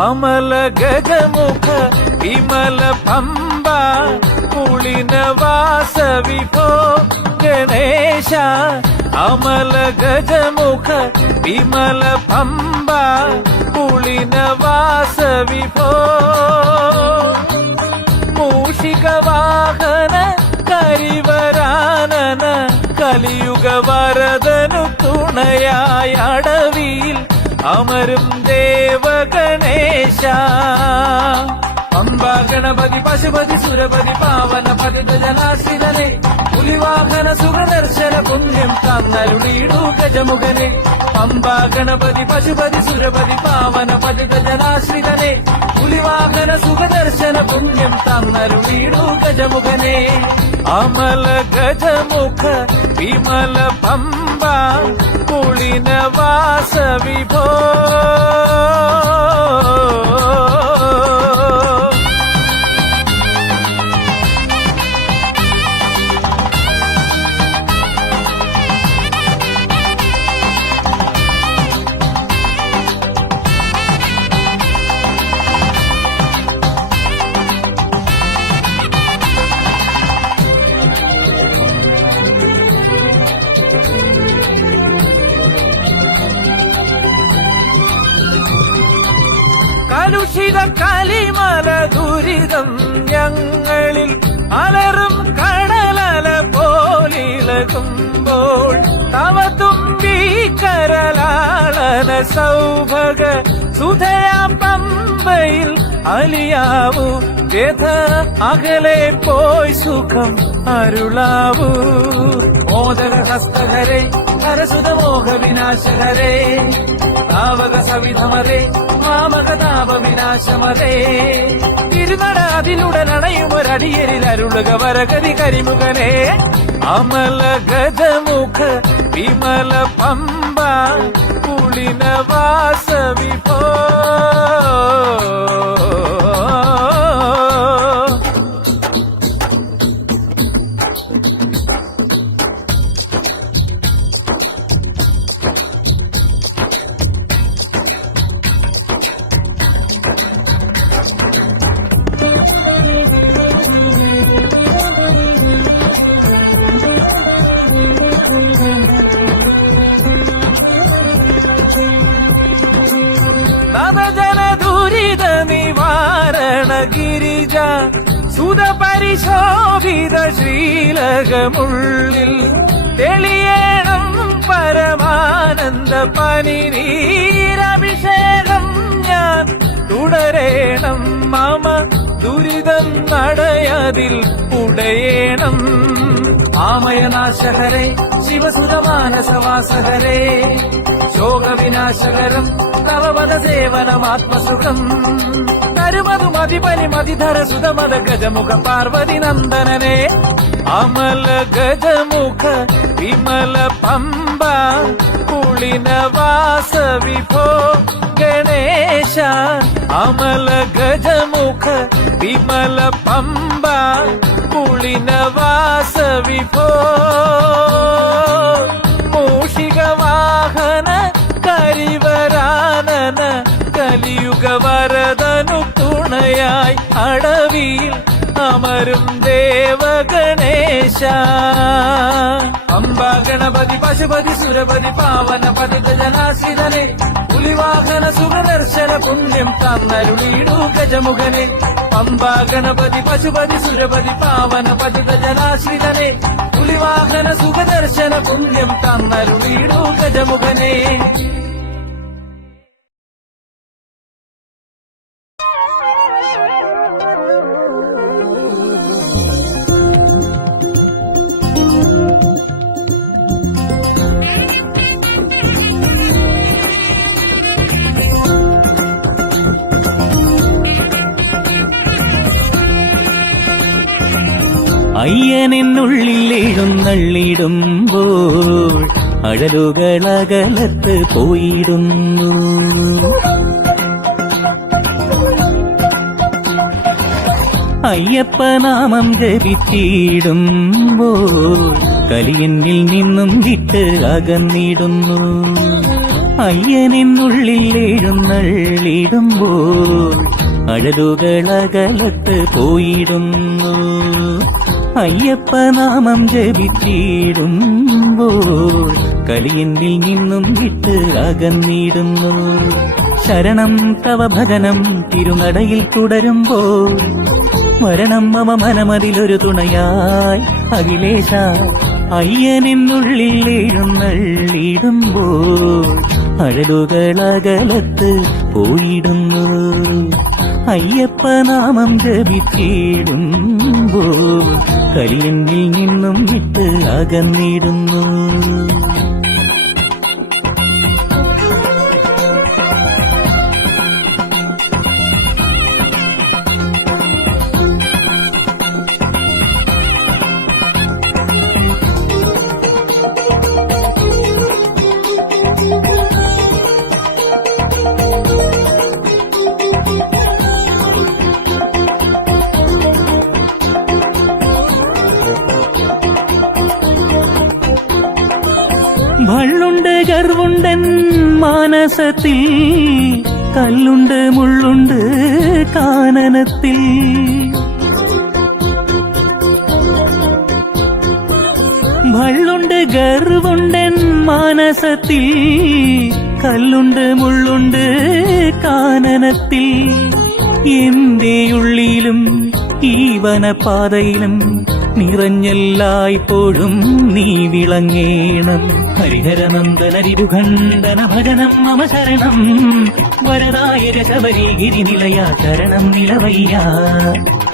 അമല ഗജമുഖ വിമല പമ്പ കുളിനവാസ വിഭോ ഗണേശ അമല ഗജമുഖ വിമല പമ്പ കുളിനവാസ വിഭോ മൂഷിക വാഹന കരിവരാനന കലിയുഗ വരദനു തുണയായ അടവിയിൽ അമരും ദേവഗണേശ പമ്പാ ഗണപതി പശുപതി സുരപതി പാവന പതിത ജനാശ്രിതനെ പുലിവാഹന സുഖദർശന പുണ്യം തന്നരുളീടു ഗജമുഖനെ പമ്പാ ഗണപതി പശുപതി സുരപതി പാവന പതിത ജനാശ്രിതനെ പുലിവാഹന സുഖദർശന പുണ്യം തന്നരുളീടു ഗജമുഖനെ അമല ഗജമുഖ വിമല പമ്പ കുളിനവാസ വിഭോ കലുഷിത കലിമല ദുരിതം ഞങ്ങളിൽ അലറും കടലല പോലിളകുമ്പോൾ തവ തുമ്പി കരലാളന സൗഭഗ സുധയാം പമ്പയിൽ അലിയാവൂ വ്യഥ അകലെ പോയി സുഖം അരുളാവൂ മോദക ഹസ്തഹരേ ഹരസുതമോഹ വിനാശഹരേ താവക സവിധമരേ മാമക താപ വിനാശമരേ തിരുനട അതിലുടനണയുമൊരടിയരിൽ അരുളുക വരഗതി കരിമുഖനെ അമല ഗജമുഖ വിമല പമ്പ കുളിനവാസ വിഭോ നവജന ദുരിത നിവാരണ ഗിരിജ സുത പരിശോഭിത ശ്രീലകമുള്ളിൽ തെളിയേണം പരമാനന്ദ പനിനീരഭിഷേകം ഞാൻ തുടരേണം മമ ദുരിതം നടയതിൽ ഉടയേണം ആമയനാശഹരേ ശിവസുതമാനസവാസഹരേ ശോകവിനാശകരം തവപദ സേവനമാത്മസുഖം തരുമതു മതിപനി മതിധര സുതമത ഗജമുഖ പാർവതി നന്ദനനെ അമല ഗജമുഖ വിമല പമ്പ കുളിനവാസ വിഭോ ഗണേശ അമല ഗജമുഖ വിമല പമ്പ കുളിനവാസ വിഭോ മൂഷിക വാഹന കരിവരാനന കലിയുഗ വരദനു തുണയായി അടവിയിൽ അമരും ദേവഗണേശ പമ്പാ ഗണപതി പശുപതി സുരപതി പാവന പതിത ജനാശ്രിതനെ പുലിവാഹന സുഖദർശന പുണ്യം തന്നരുളീടു ഗജമുഖനെ പമ്പാ ഗണപതി പശുപതി സുരപതി പാവന പതിത ജനാശ്രിതനെ പുലിവാഹന സുഖദർശന പുണ്യം തന്നരുളീടു ഗജമുഖനെ അയ്യനെന്നുള്ളിൽ എഴുന്നള്ളിടുമ്പോൾ അഴലുകളകലത്ത് പോയിടുന്നു. അയ്യപ്പനാമം ജപിച്ചിടുമ്പോൾ കലിയെന്നിൽ നിന്നും വിട്ട് അകന്നിടുന്നു. അയ്യനെന്നുള്ളിൽ എഴുന്നള്ളിടുമ്പോൾ അഴലുകളകലത്ത് പോയിടുന്നു. അയ്യപ്പനാമം ജപിച്ചിടുമ്പോൾ കലിയെന്നിൽ നിന്നും വിട്ട് അകന്നിടുന്നു. ശരണം തവ ഭജനം തിരുനടയിൽ തുടരുമ്പോൾ വരണം മമ മനമതിലൊരു തുണയായി അഖിലേശ. അയ്യനെന്നുള്ളിൽ എഴുന്നള്ളിടുമ്പോൾ അഴലുകളകലത്ത് പോയിടുന്നു. അയ്യപ്പനാമം ജപിച്ചിടുമ്പോൾ കലിയെന്നിൽ നിന്നും വിട്ട് അകന്നിടുന്നു. ഭള്ളുണ്ട് ഗർവുണ്ടൻ മാനസത്തിൽ, കല്ലുണ്ട് മുള്ളുണ്ട് കാനനത്തിൽ. ഭള്ളുണ്ട് ഗർവുണ്ടൻ മാനസത്തിൽ, കല്ലുണ്ട് മുള്ളുണ്ട് കാനനത്തിൽ. എന്റെ ഉള്ളിലും ഈ വനപാതയിലും നിറഞ്ഞെല്ലായ്പ്പോഴും നീ വിളങ്ങേണം. ഹരിഹരനന്ദനരിരുഖണ്ഡന ഭജനം മമ ശരണം. വരദായക ശബരിഗിരി നിലയ ശരണം നിലവയ്യ.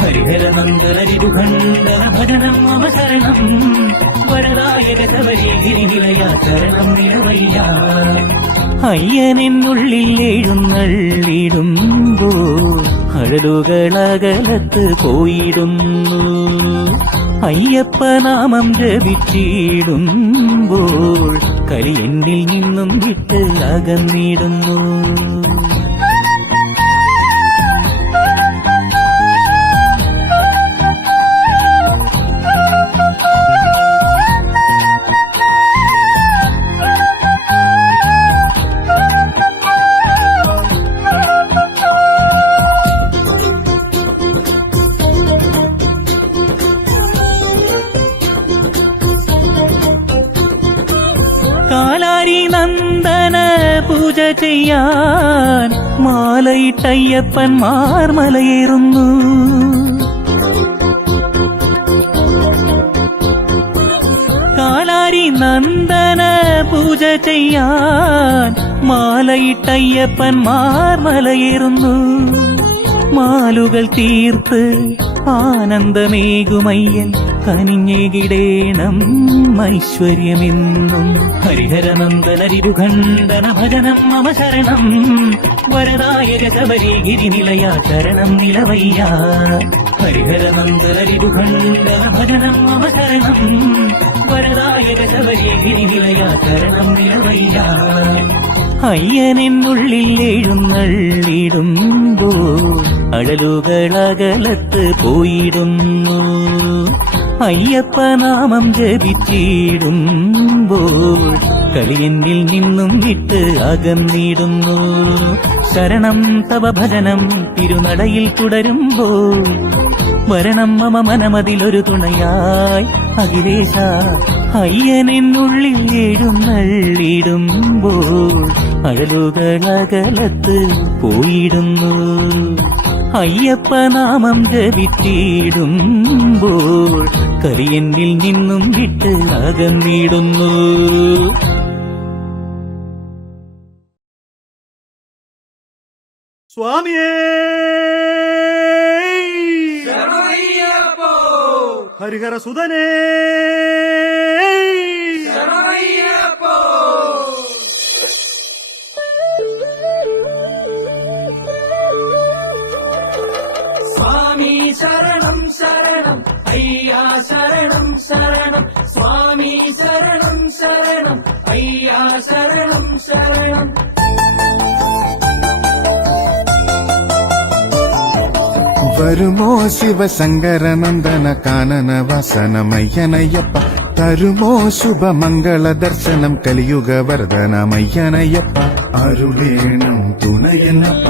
ഹരിഹരനന്ദനരിരുഖണ്ഡന ഭജനം മമ ശരണം. വരദായക ശബരിഗിരി നിലയ ശരണം നിലവയ്യ. അയ്യനെന്നുള്ളിൽ എഴുന്നള്ളിടുമ്പോൾ അഴലുകളകലത്ത് പോയിടുന്നു. അയ്യപ്പനാമം ജപിച്ചിടുമ്പോൾ കലിയെന്നിൽ നിന്നും വിട്ട് അകന്നിടുന്നു. കാലാരി നന്ദന പൂജ ചെയ്യാൻ മാലയിട്ടയ്യപ്പന്മാർ മലയേറുന്നു. കാലാരി നന്ദന പൂജ ചെയ്യാൻ മാലയിട്ടയ്യപ്പന്മാർ മലയേറുന്നു. മാലുകൾ തീർത്ത് ആനന്ദമേകുമയ്യൻ കനിഞ്ഞേകിടേണം ഐശ്വര്യമെന്നും. ഹരിഹരനന്ദനരിരുഖണ്ഡന ഭജനം മമ ശരണം. വരദായക ശബരിഗിരി നിലയ ശരണം നിലവയ്യ. ഹരിഹരനന്ദനരിരുഖണ്ഡന ഭജനം മമ ശരണം. വരദായക ശബരിഗിരി നിലയ ശരണം നിലവയ്യ. അയ്യനെന്നുള്ളിൽ എഴുന്നള്ളിടുമ്പോൾ അഴലുകളകലത്ത് പോയിടുന്നു. അയ്യപ്പനാമം ജപിച്ചിടുമ്പോൾ കലിയെന്നിൽ നിന്നും വിട്ട് അകന്നിടുന്നു. ശരണം തവ ഭജനം തിരുനടയിൽ തുടരുമ്പോൾ വരണം മമ മനമതിലൊരു തുണയായി അഖിലേശ. അയ്യനെന്നുള്ളിൽ എഴുന്നള്ളിടുമ്പോൾ അഴലുകളകലത്ത് പോയിടുന്നു. അയ്യപ്പനാമം ജപിച്ചിടുമ്പോൾ കലിയെന്നിൽ നിന്നും വിട്ട് അകന്നിടുന്നു. സ്വാമിയേ ഹരിഹര സുതനേ സ്വാമി ശരണം ശരണം അയ്യാ ശരണം ശരണം. സ്വാമി ശരണം ശരണം അയ്യാ ശരണം ശരണം. വരുമോ ശിവശങ്കരനന്ദന കാനന വസനമയ്യനയ്യപ്പ തരുമോ ശുഭമംഗള ദർശനം കലിയുഗ വരദനമയ്യനയ്യപ്പ അരുളേണം തുണയെന്നപ്പ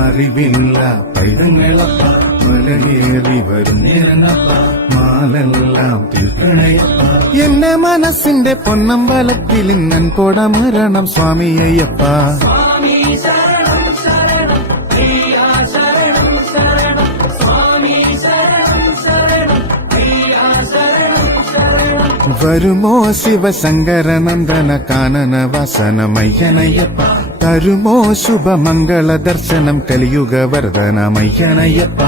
അറിവില്ല പൈതങ്ങളപ്പ മലയേറി വരും നേരനപ്പ മാലെല്ലാം തീർക്കണയപ്പ എന്റെ മനസ്സിന്റെ പൊന്നമ്പലത്തിൽ ഇന്നൻ കൊടമരണം സ്വാമി അയ്യപ്പ സ്വാമി ശരണം ശരണം അയ്യാ ശരണം ശരണം സ്വാമി ശരണം ശരണം അയ്യാ ശരണം ശരണം വരുമോ ശിവശങ്കരനന്ദന കാനന വസനമയ്യനയ്യപ്പ തരുമോ ശുഭമംഗള ദർശനം കലിയുഗ വരദനമയ്യനയ്യപ്പ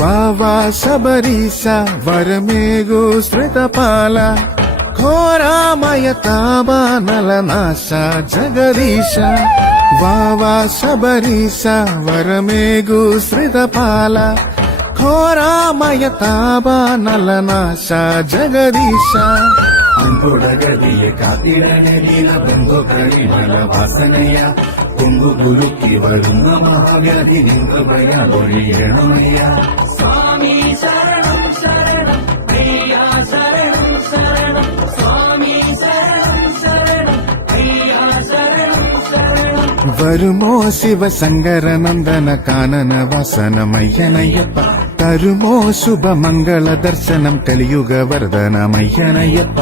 വാവാ ശബരീശ വരമേഗു ശ്രുതപാല ഘോരാമയ താപാനലനാശ ജഗദീശ വാവാ ശബരീശ വരമേഗു ശ്രുതപാല ഘോരാമയ താപാനലനാശ ജഗദീശ അൻപുടഗതിയെ കാത്തിടണേ ബന്ധു കരിമല വാസനയ പൊങ്കു കുലുക്കി വരുന്ന മഹാവ്യാധി നിങ്ങൾക്കൊഴിയണമയ്യ സ്വാമി ശരണം ശരണം അയ്യാ ശരണം ശരണം സ്വാമി ശരണം ശരണം അയ്യാ ശരണം ശരണം വരുമോ ശിവശങ്കരനന്ദന കാനന വസനമയ്യനയ്യപ്പ തരുമോ ശുഭമംഗള ദർശനം കലിയുഗ വരദനമയ്യനയ്യപ്പ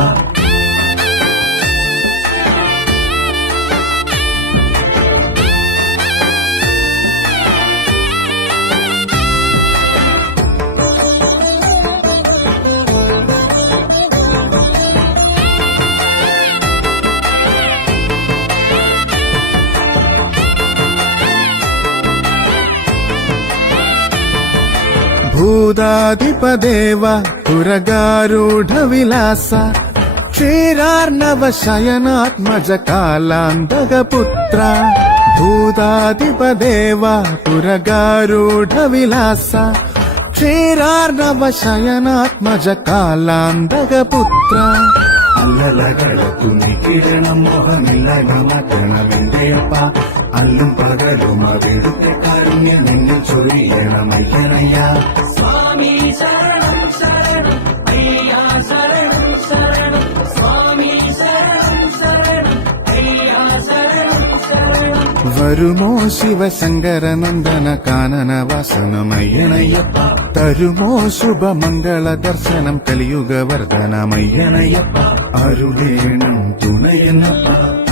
ഭൂതാധിപദേവ പുരഗാരൂഢവിലാസ ക്ഷീരാർണവ ശയനാത്മജ കാലാന്തകപുത്ര ഭൂതാധിപദേവ പുരഗാരൂഢവിലാസ ക്ഷീരാർണവ ശയനാത്മജ കാലാന്തകപുത്ര അല്ലലകള തുണിക്കിടണം മോഹമില്ലായ്മ മാറ്റണമെന്റെയപ്പ അല്ലും പകലും അവിടുത്തെ കാരുണ്യ നിന്നിൽ ചൊരിയണമയ്യനയ്യ സ്വാമി ശരണം ശരണം അയ്യാ ശരണം ശരണം സ്വാമി ശരണം ശരണം അയ്യാ ശരണം ശരണം വരുമോ ശിവശങ്കരനന്ദന കാനന വാസനമയ്യനയ്യപ്പ തരുമോ ശുഭമംഗള ദർശനം കലിയുഗ വരദനമയ്യനയ്യപ്പ അരുളേണം തുണയെന്നപ്പ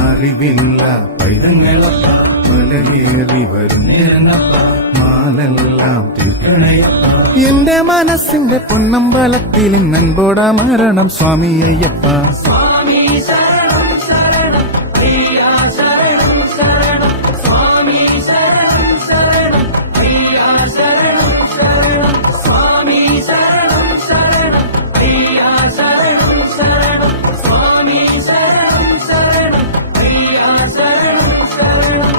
അറിവില്ല പൈതങ്ങളപ്പ മലയേറി വരും നേരനപ്പ മാലെല്ലാം തീർക്കണയപ്പ എന്റെ മനസ്സിന്റെ പൊന്നമ്പലത്തിൽ നൻപോടമരണം സ്വാമി അയ്യപ്പ സ്വാമി ശരണം ശരണം അയ്യാ ശരണം ശരണം സ്വാമി ശരണം ശരണം അയ്യാ ശരണം ശരണം സ്വാമി ശരണം ശരണം അയ്യാ ശരണം ശരണം സ്വാമി ശരണം ശരണം അയ്യാ ശരണം ശരണം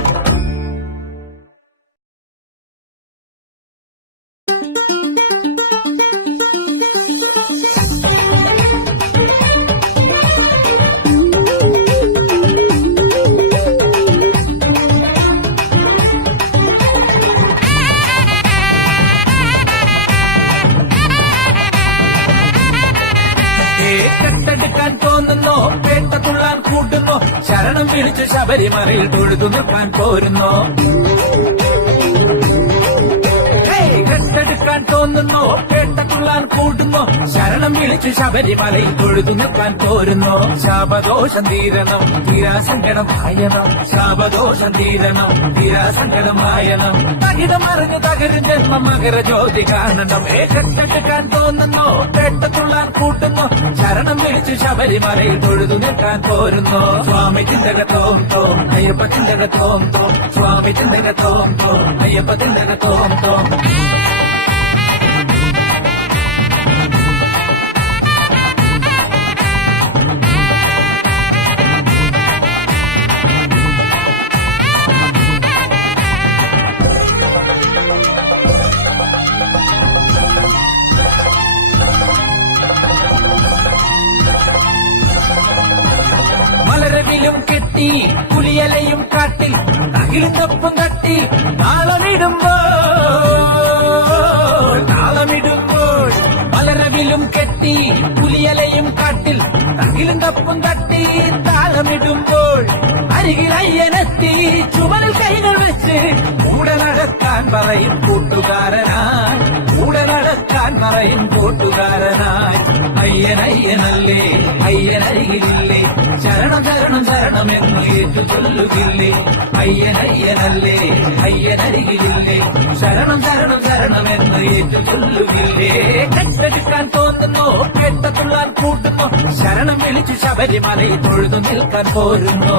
കെട്ടെടുക്കാൻ തോന്നുന്നോ പേട്ട തുള്ളാൻ കൂട്ടുന്നോ ശരണം വിളിച്ച് ശബരിമലയിൽ തൊഴുതു നിൽക്കാൻ പോരുന്നോ കെട്ടെടുക്കാൻ തോന്നുന്നോ പേട്ട തുള്ളാൻ കൂട്ടുന്നോ ശരണം വിളിച്ച് ശബരിമലയിൽ തൊഴുതു നിൽക്കാൻ പോരുന്നോ ശാപദോഷം തീരണം തീരാസങ്കടം വായനം ശാപദോഷം തീരണം തീരാസങ്കടം വായനം തകിടം മറിഞ്ഞു തകരും ജന്മ മകരജ്യോതി കാണണം കെട്ടെടുക്കാൻ തോന്നുന്നോ പേട്ട തുള്ളാൻ കൂട്ടുന്നോ ശരണം വിളിച്ച് ശബരിമലയിൽ തൊഴുതു നിൽക്കാൻ പോരുന്നോ സ്വാമി ചിന്തക തോം തോം അയ്യപ്പ ചിന്തക തോം തോം സ്വാമി ചിന്തക തോം തോം അയ്യപ്പ ചിന്തക തോം തോം മലരവിലും കെട്ടി പുലിയലയും കാട്ടിൽ തകിലിനൊപ്പം തട്ടി താളമിടുമ്പോൾ മലരവിലും കെട്ടി പുലിയലയും കാട്ടിൽ തകിലിനൊപ്പം തട്ടി താളമിടുമ്പോൾ അരികിൽ അയ്യനെത്തി ചുമലിൽ കൈകൾ വെച്ച് കൂടെ നടക്കാൻ പറയും കൂട്ടുകാരനായി കൂടെ നടക്കാൻ പറയും കൂട്ടുകാരനായി അയ്യനയ്യനല്ലേ അയ്യനരികിലില്ലേ ശരണം ശരണം ശരണമെന്ന് ഏറ്റു ചൊല്ലുകില്ലേ അയ്യനയ്യനല്ലേ അയ്യനരികിലില്ലേ ശരണം ശരണം ശരണമെന്ന് ഏറ്റു ചൊല്ലുകില്ലേ കെട്ടെടുക്കാൻ തോന്നുന്നു കെട്ടത്തുള്ളാൻ കൂട്ടുന്നു ശരണം വിളിച്ചു ശബരിമലയിൽ തൊഴുതു നിൽക്കാൻ പോരുന്നു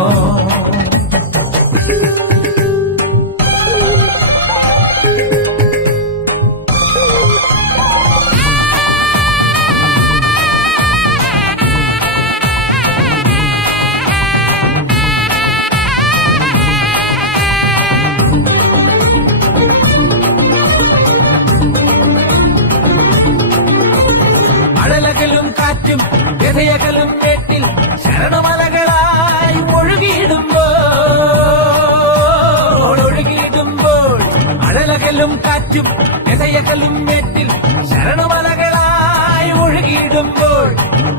അടലകലും കാറ്റും ഗതയകലും മേട്ടിൽ ശരണമലകളായി ഒഴുകിയിടുമ്പോൾ അടലകലും കാറ്റും ഗതയകലും മേട്ടിൽ ശരണമലകളായി ഒഴുകിയിടുമ്പോൾ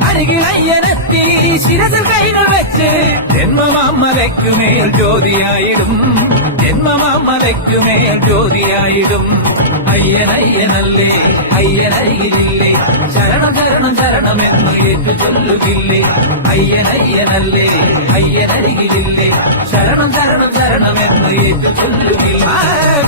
അരികിൽ അയ്യനെത്തി ശിരസിൽ കൈകൾ വെച്ച് ജന്മമാമലയ്ക്കുമേൽ ജ്യോതിയായിടും ജന്മമാമലയ്ക്കുമേൽ ജ്യോതിയായിടും അയ്യനയ്യനല്ലേ അയ്യനരികിലില്ലേ ശരണം ശരണം ശരണമെന്ന് ഏറ്റു ചൊല്ലുകില്ലേ അയ്യനയ്യനല്ലേ അയ്യനരികിലില്ലേ ശരണം ശരണം ശരണമെന്ന് ഏറ്റു ചൊല്ലുകില്ലേ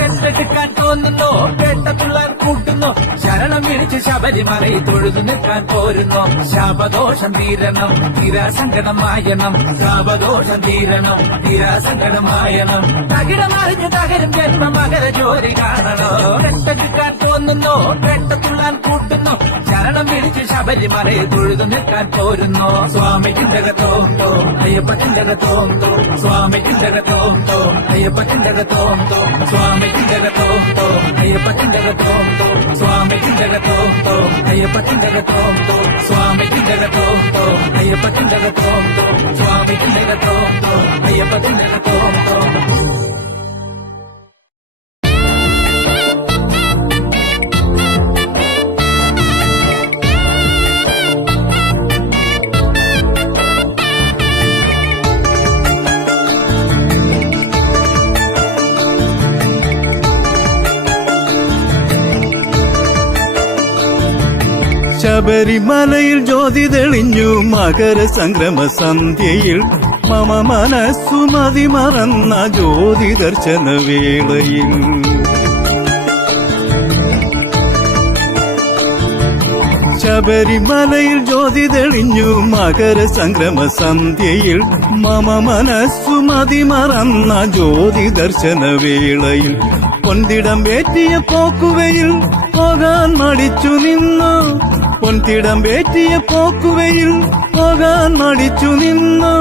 കെട്ടെടുക്കാൻ തോന്നുന്നു കേട്ടത്തുള്ളാൻ കൂട്ടുന്നു ശരണം വിളിച്ച് ശബരിമലയിൽ തൊഴുതു നിൽക്കാൻ പോരുന്നു ശാപദോഷം തീരണം തീരാസങ്കടം മായണം ശാപദോഷം തീരണം തീരാസങ്കടം മായണം തകിടമറിഞ്ഞു തകരും ജന്മ മകര ജോലി കാണണോ കെട്ടെടുക്കാൻ തോന്നുന്നു കെട്ടത്തുള്ളാൻ കൂട്ടുന്നു ശരണം വിളിച്ച് ശബരിമലയിൽ തൊഴുതു നിൽക്കാൻ പോരുന്നു സ്വാമി ചിന്തകത്തോം തോ അയ്യപ്പ ചിന്തകത്തോം തോ സ്വാമി ചിന്തകത്തോം തോ അയ്യപ്പ ചിന്തകത്തോം തോ സ്വാമി ചിന്തകത്തോം തോ അയ്യപ്പ ചിന്തകത്തോം തോ സ്വാമി ചിന്തകത്തോം തോ അയ്യപ്പ ചിന്തകത്തോം തോ സ്വാമി ചിന്തകത്തോം തോ അയ്യപ്പ ചിന്തകത്തോം തോ സ്വാമി ചിന്തകത്തോം തോ അയ്യപ്പ ചിന്തകത്തോം തോ ശബരിമലയിൽ ജ്യോതി തെളിഞ്ഞു മകര സംക്രമ സന്ധ്യയിൽ മമ മനസ്സു മതി മറന്ന ജ്യോതി ദർശന വേളയിൽ ശബരിമലയിൽ ജ്യോതി തെളിഞ്ഞു മകര സംക്രമ സന്ധ്യയിൽ മമ മനസ്സു മതി മറന്ന ജ്യോതി ദർശന വേളയിൽ പൊന്തിടം വേറ്റിയ പോക്കുവയിൽ പോകാൻ മടിച്ചു നിന്നു പൊന്തിടം വേറ്റിയ പോക്കുവയിൽ പോകാൻ മടിച്ചു നിന്നു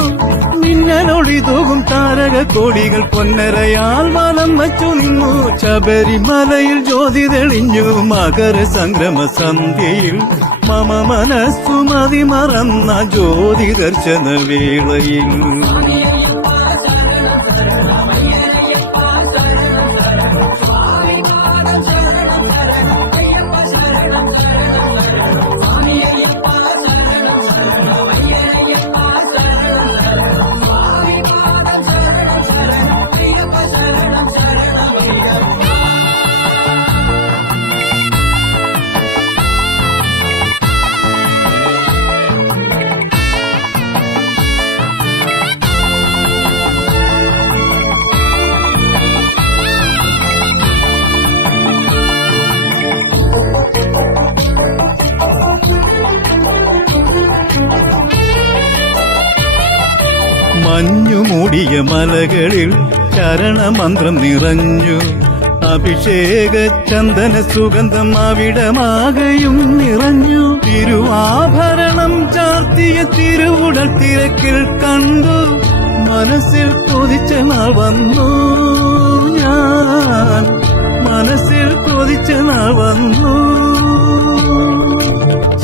മിന്നലൊളി തൂകും താരക കോടികൾ പൊന്നരയാൽ വലം വച്ചു നിന്നു ശബരിമലയിൽ ജ്യോതി തെളിഞ്ഞു മകര സംക്രമ സന്ധ്യയിൽ മമ മനസ്സു മതി മറന്ന ജ്യോതി ദർശന വേളയിൽ മഞ്ഞുമൂടിയ മലകളിൽ ശരണമന്ത്രം നിറഞ്ഞു അഭിഷേക ചന്ദന സുഗന്ധം അവിടമാകെയും നിറഞ്ഞു തിരുവാഭരണം ചാർത്തിയ തിരുവുടൽ തിരക്കിൽ കണ്ടു മനസ്സിൽ കൊതിച്ച നാൾ വന്നു ഞാൻ മനസ്സിൽ കൊതിച്ച നാൾ വന്നു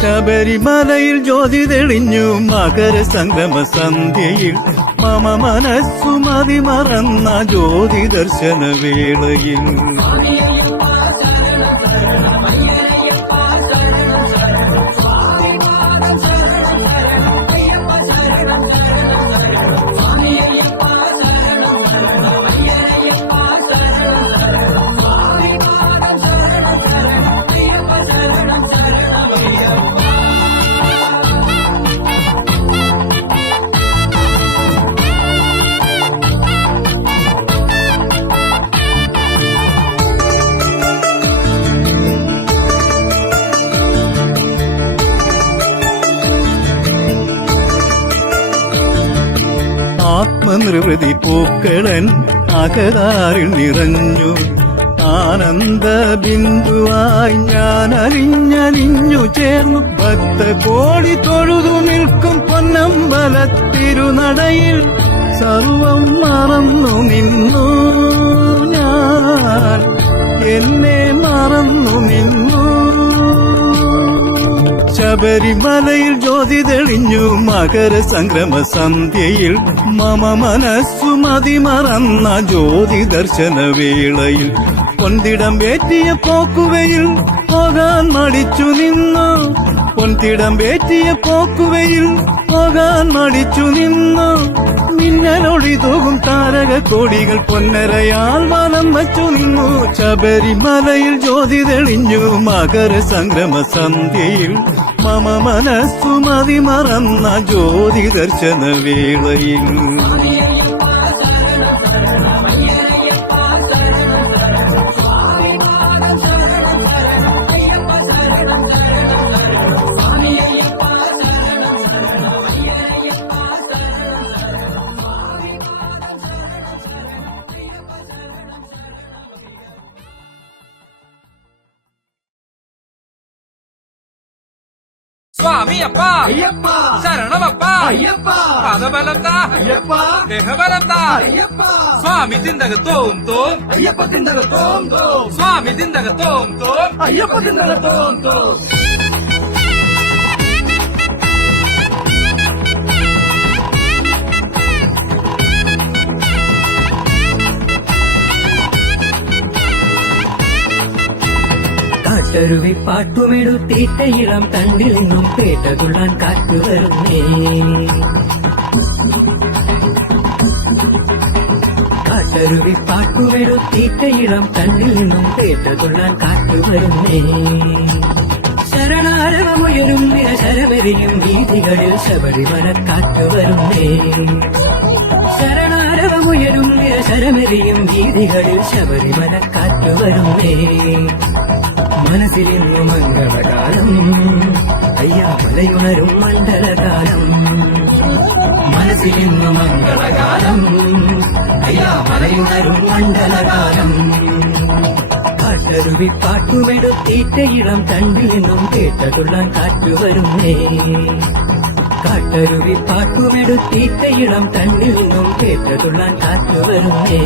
ശബരിമലയിൽ ജ്യോതി തെളിഞ്ഞു മകര സംക്രമ സന്ധ്യയിൽ മമ മനസ്സു മതിമറന്ന ജ്യോതി ദർശന വേളയിൽ ആത്മനിർവൃതി പൂക്കളൻ അകതാരിൽ നിറഞ്ഞു ആനന്ദ ബിന്ദുവായി ഞാൻ അലിഞ്ഞലിഞ്ഞു ചേർന്നു ഭക്ത കോടി തൊഴുതു നിൽക്കും പൊന്നമ്പലത്തിരുനടയിൽ സർവം മറന്നു നിന്നു ഞാൻ എന്നെ മറന്നു നിന്നു ശബരിമലയിൽ ജ്യോതി തെളിഞ്ഞു മകര സംക്രമ സന്ധ്യയിൽ മമ മനസ്സു മതിമറന്ന ജ്യോതി ദർശന വേളയിൽ പൊന്തിടം വേറ്റിയ പോക്കുവയിൽ പോകാൻ മടിച്ചു നിന്നു പൊന്തിടം വേറ്റിയ പോക്കുവയിൽ പോകാൻ മടിച്ചു നിന്നു മിന്നലൊളി തൂകും താരക കോടികൾ പൊന്നരയാൽ വലം വച്ചു നിന്നു ശബരിമലയിൽ ജ്യോതി തെളിഞ്ഞു മകര സംക്രമ സന്ധ്യയിൽ മമ മനസ്സു മതിമറന്ന ജ്യോതി ദർശന വേളയിൽ സ്വാമിയപ്പ ശരണമപ്പ പദബലം താ ദേഹബലം താ സ്വാമി തിന്തകത്തോം തോം സ്വാമി തിന്തകത്തോം തോം കാട്ടരുവി പാട്ടുമെടുത്തിട്ട ഇളം തണ്ടിൽ നിന്നും പേട്ടതുള്ളാൻ കാറ്റു വരുന്നേ കാട്ടരുവി പാട്ടുമെടുത്തിട്ട ഇളം തണ്ടിൽ നിന്നും പേട്ടതുള്ളാൻ കാറ്റു വരുന്നേ ശരണാരവമുയരും നിരശരമെറിയും വീഥികളിൽ ശബരിമല കാറ്റു വരുന്നേ ശരണാരവമുയരും നിരശരമെറിയും വീഥികളിൽ ശബരിമല കാറ്റു വരുന്നേ മനസ്സിലിന്നു മംഗളകാലം അയ്യാ മലയുണരും മണ്ഡലകാലം മനസ്സിലിന്നു മംഗളകാലം അയ്യാ മലയുണരും മണ്ഡലകാലം കാട്ടരുവി പാട്ടുമെടുത്തിട്ട ഇളം തണ്ടിൽ നിന്നും കേട്ടതുള്ളാൻ കാറ്റു വരുന്നേ കാട്ടരുവി പാട്ടുമെടുത്തിട്ട ഇളം തണ്ടിൽ നിന്നും കേട്ടതുള്ളാൻ കാറ്റു വരുന്നേ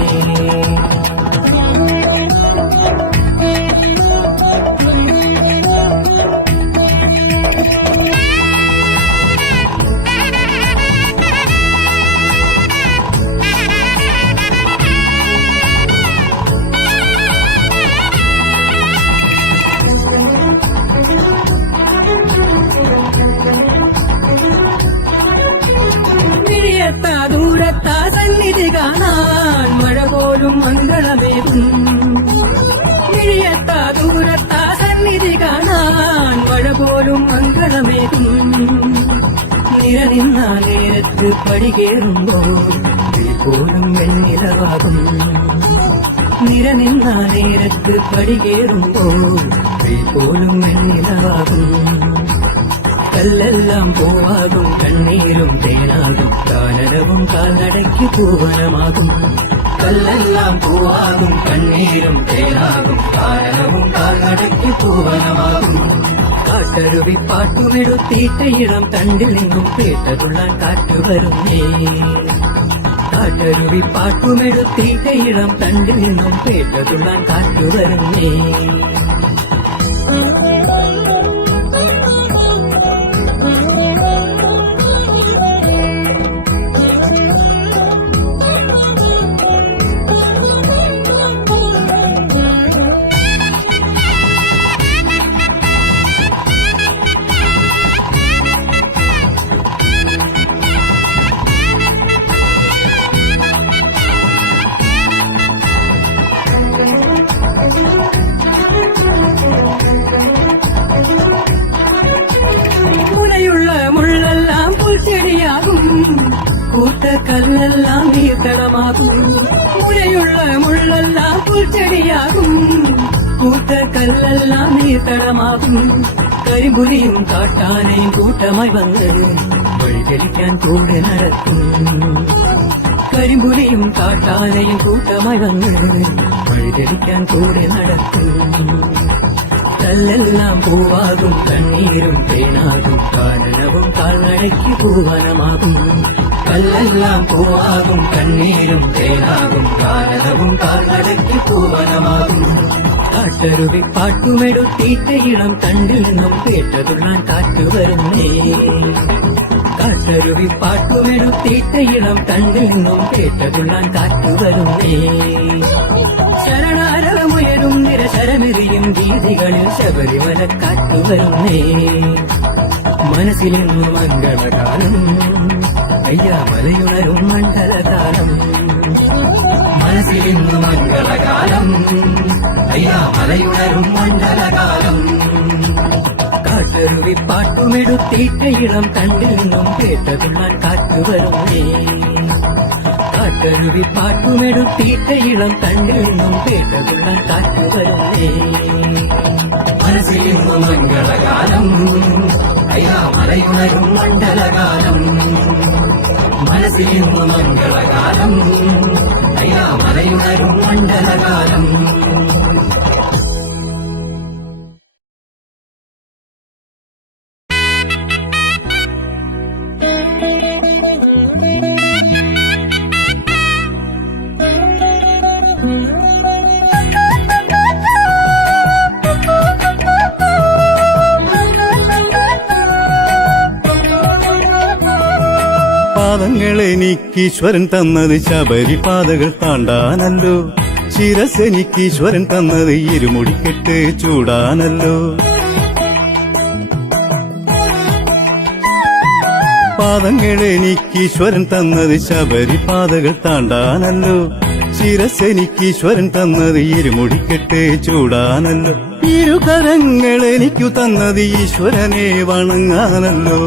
ദൂരത്താ സന്നിധി കാണാൻ മഴ പോലും മംഗളമേകും ഇഴിയത്താ ദൂരത്താ സന്നിധി കാണാൻ മഴ പോലും മംഗളമേകും നിരനിന്ന നേരത്ത് പടികേറുമ്പോൾ പോലും വെണ്ണിലവാകും നിരനിന്ന നേരത്ത് പടികേറുമ്പോൾ പോലും വെണ്ണിലവാകും കല്ലെല്ലാം പൂവാകും കണ്ണീരും തേനാകും കാനനവും കാൽനടയ്ക്ക് പൂവനമാകും കല്ലെല്ലാം പൂവാകും കണ്ണീരും തേനാകും കാനനവും കാൽനടയ്ക്ക് പൂവനമാകും കാട്ടരുവി പാട്ടുമെടുത്തിട്ട ഇളം തണ്ടിൽ നിന്നും പേട്ടതുള്ളാൻ കാറ്റു വരുന്നേ കാട്ടരുവി പാട്ടുമെടുത്തിട്ട ഇളം തണ്ടിൽ നിന്നും പേട്ടതുള്ളാൻ കാറ്റു വരുന്നേ കല്ലെല്ലാം നീർത്തടമാകും കരിമ്പുലിയും കാട്ടാനയും കൂട്ടമായി വന്ന് വഴിതെളിക്കാൻ കൂടെ നടത്തും കരിമ്പുലിയും കാട്ടാനയും കൂട്ടമായി വന്ന് വഴിതെളിക്കാൻ കൂടെ നടത്തും കല്ലെല്ലാം പൂവാകും കണ്ണീരും തേനാകും കാരണവും കാൽനടയ്ക്ക് പൂവനമാകും കല്ലെല്ലാം പൂവാകും കണ്ണീരും തേനാകും കാരണവും കാൽനടയ്ക്ക് പൂവനമാകും കാട്ടരുവി പാട്ടുമെടുത്തീറ്റയിളം കണ്ടിൽ നിന്നും കേട്ടതുള്ളാൻ കാറ്റുവരുന്നേ കാട്ടരുവി പാട്ടുമെടുത്തീറ്റയിളം കണ്ടിൽ നിന്നും കേട്ടതുള്ളാൻ കാറ്റുവരുന്നേ ശരണാരവമുയരും നിരശരമെറിയും വീതികളിൽ ശബരിമല കാറ്റുവരുന്നേ മനസ്സിലെന്നു മംഗളകാലം അയ്യാ മലയുണരും മണ്ഡലകാലം മനസ്സിലെന്നു മംഗളകാലം അയ്യാ മലയുണരും മണ്ഡലകാലം കാട്ടരുവി പാട്ടുമെടുത്തീറ്റയിളം കണ്ടിൽ നിന്നും കേട്ടതുള്ളാൻ കാറ്റുവരുന്നേ കാട്ടരുവി പാട്ടുമെടുത്തീറ്റയിളം കണ്ടിൽ നിന്നും കേട്ടതുള്ളാൻ കാറ്റുവരുന്നേ മനസ്സിലിന്നു മംഗളകാലം അയ്യാ മലയുണരും മണ്ഡലകാലം മനസ്സിലിന്നു മംഗളകാലം അയ്യാ മലയുണരും മണ്ഡലകാലം പാദങ്ങളെനിക്കീശ്വരൻ തന്നത് ശബരിപാതകൾ താണ്ടാനല്ലോ ശിരസെനിക്കീശ്വരൻ തന്നത് ഇരുമുടിക്കെട്ട് ചൂടാനല്ലോ പാദങ്ങളെനിക്കീശ്വരൻ തന്നത് ശബരിപാതകൾ താണ്ടാനല്ലോ ശിരസെനിക്കീശ്വരൻ തന്നത് ഇരുമുടിക്കെട്ട് ചൂടാനല്ലോ ഇരുകരങ്ങളെനിക്കു തന്നത് ഈശ്വരനെ വണങ്ങാനല്ലോ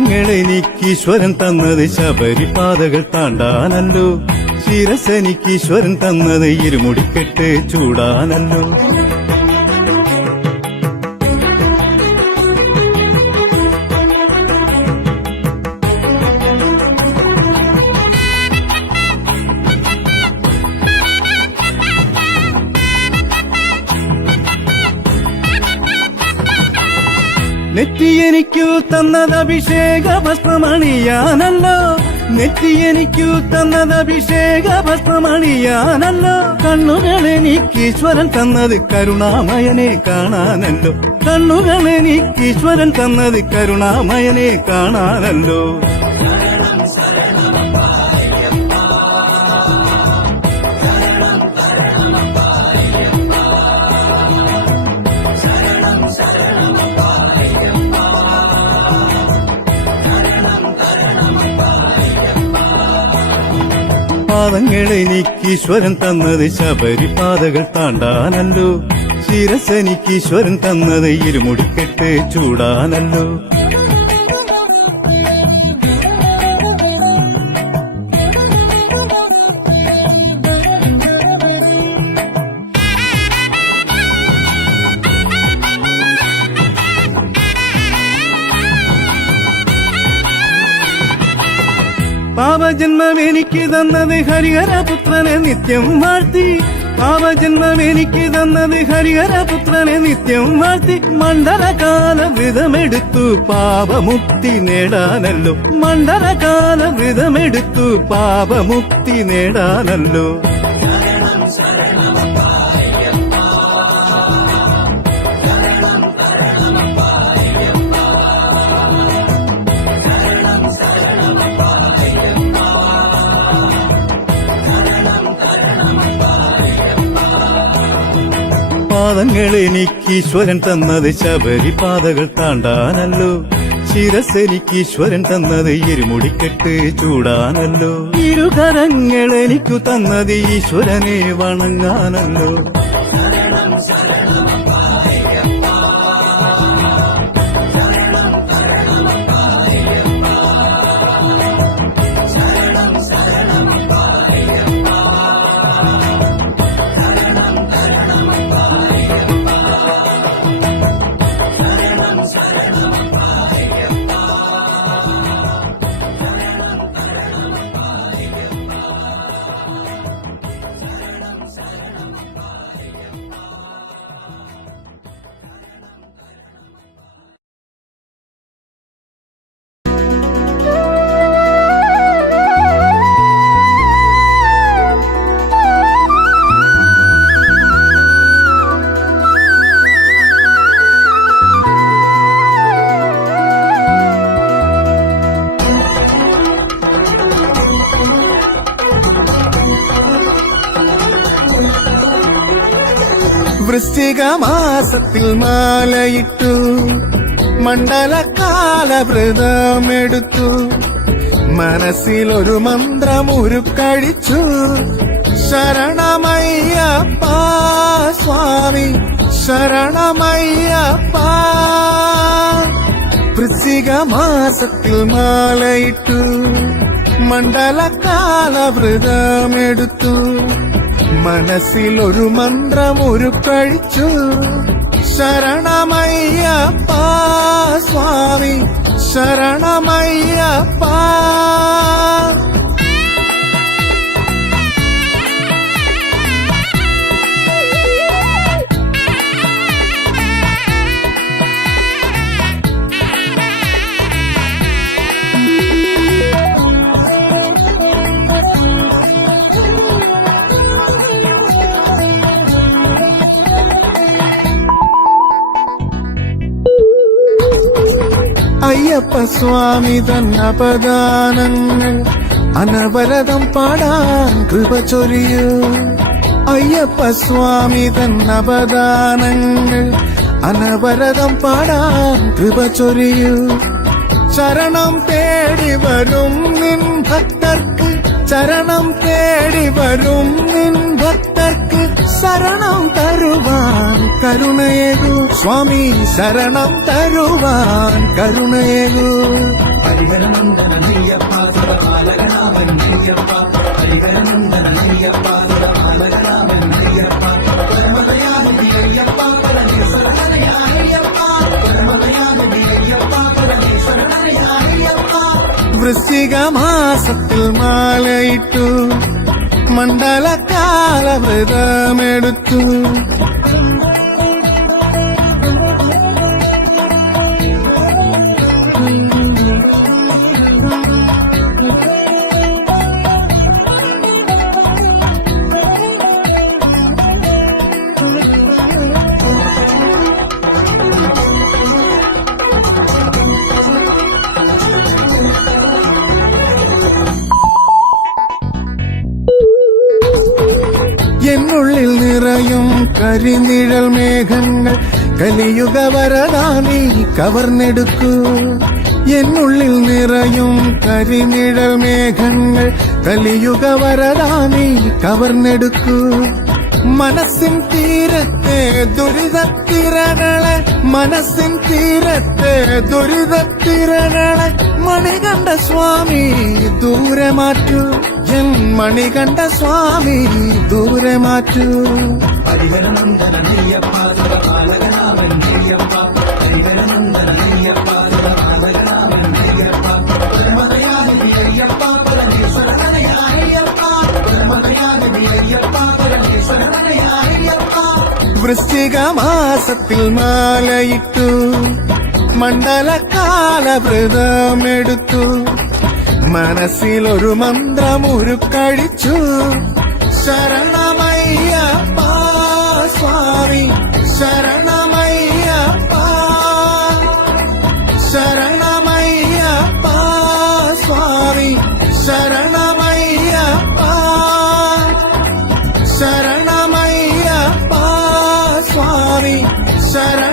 പാദങ്ങളെനിക്കീശ്വരൻ തന്നത് ശബരിപാതകൾ താണ്ടാനല്ലോ ശിരസെനിക്കീശ്വരൻ തന്നത് ഇരുമുടിക്കെട്ട് ചൂടാനല്ലോ നെറ്റിയെനിക്കു തന്നത് അഭിഷേക ഭസ്മമണിയാനല്ലോ നെറ്റിയെനിക്കു തന്നത് അഭിഷേക ഭസ്മമണിയാനല്ലോ കണ്ണുകളെനിക്കീശ്വരൻ തന്നത് കരുണാമയനെ കാണാനല്ലോ കണ്ണുകളെനിക്കീശ്വരൻ തന്നത് കരുണാമയനെ കാണാനല്ലോ പാദങ്ങളെനിക്കീശ്വരൻ തന്നത് ശബരിപാതകൾ താണ്ടാനല്ലോ ശിരസെനിക്കീശ്വരൻ തന്നത് ഇരുമുടിക്കെട്ട് ചൂടാനല്ലോ പാപജന്മം എനിക്ക് തന്നത് ഹരിഹരപുത്രനെ നിത്യം വാഴ്ത്തി പാപജന്മം എനിക്ക് തന്നത് ഹരിഹരപുത്രനെ നിത്യം വാഴ്ത്തി മണ്ഡലകാല വ്രതമെടുത്തു പാപമുക്തി നേടാനല്ലോ മണ്ഡലകാല വ്രതമെടുത്തു പാപമുക്തി നേടാനല്ലോ പാദങ്ങളെനിക്കീശ്വരൻ തന്നത് ശബരിപാതകൾ താണ്ടാനല്ലോ ശിരസെനിക്ക് ഈശ്വരൻ തന്നത് ഇരുമുടിക്കെട്ട് ചൂടാനല്ലോ, ഇരുകരങ്ങൾ എനിക്കു തന്നത് ഈശ്വരനെ വണങ്ങാനല്ലോ. വൃശ്ചിക മാസത്തിൽ മാലയിട്ടു, മണ്ഡലകാല വ്രതമെടുത്തു, മനസ്സിലൊരു മന്ത്രമുരുക്കഴിച്ചു. ശരണമയ്യപ്പ സ്വാമി ശരണമയ്യപ്പ. വൃശ്ചിക മാസത്തിൽ മാലയിട്ടു, മണ്ഡലകാല വ്രതമെടുത്തു, മനസ്സിലൊരു മന്ത്രമുരുക്കഴിച്ചു. ശരണമയ്യപ്പ സ്വാമി ശരണമയ്യപ്പ. അയ്യപ്പ സ്വാമി തന്നപദാനങ്ങൾ അനവരതം പാടാൻ കൃപ ചൊരിയൂ. അയ്യപ്പ സ്വാമി തന്നപദാനങ്ങൾ അനവരതം പാടാൻ കൃപ ചൊരിയൂ. ശരണം തേടി വരും നിൻ ഭക്തർക്ക്, ശരണം തേടി വരും നിൻ ഭക്തർക്ക് ശരണം തരുവാൻ കരുണയേകൂ സ്വാമി, ശരണം തരുവാൻ കരുണയേകൂ. ഹരിഹരനന്ദനയ്യപ്പ സുരപാലകനാമന്നയ്യപ്പ, ഹരിഹരനന്ദനയ്യപ്പ സുരപാലകനാമന്നയ്യപ്പ, പരമദയാനിധിയയ്യപ്പ പരമേശ്വരനയ്യപ്പ, പരമദയാനിധിയയ്യപ്പ പരമേശ്വരനയ്യപ്പ. വൃശ്ചിക മാസത്തിൽ മാലയിട്ടു, മണ്ഡലകാല വ്രതമെടുത്തു, എന്നുള്ളിൽ നിറയും കരിനിഴൽ മേഘങ്ങൾ കലിയുഗ വരദാനി കവർന്നെടുക്കൂ. എന്നുള്ളിൽ നിറയും കരിനിഴൽ മേഘങ്ങൾ കലിയുഗ വരദാനി കവർന്നെടുക്കൂ. മനസ്സിൻ തീരത്തെ ദുരിതത്തിരകളെ, മനസ്സിൻ തീരത്തെ ദുരിതത്തിരകളെ മണികണ്ഠ സ്വാമി ദൂരെ മാറ്റൂ, എൻ മണികണ്ഠ സ്വാമി ദൂരെ മാറ്റൂ. ഹരിഹരനന്ദനയ്യപ്പ സുരപാലകനാമന്നയ്യപ്പ, ഹരിഹരനന്ദനയ്യപ്പ സുരപാലകനാമന്നയ്യപ്പ, പരമദയാനിധിയയ്യപ്പ പരമേശ്വരനയ്യപ്പ, പരമദയാനിധിയയ്യപ്പ പരമേശ്വരനയ്യപ്പ. വൃശ്ചിക മാസത്തിൽ മാലയിട്ടു, മണ്ഡലകാല വ്രതമെടുത്തു, മനസ്സിലൊരു മന്ത്രമുരുക്കഴിച്ചു. ശരണമയ്യപ്പ സ്വാമി ശരണമയ്യപ്പ, ശരണമയ്യപ്പ സ്വാമി ശരണമയ്യപ്പ, ശരണമയ്യപ്പ സ്വാമി ശരണ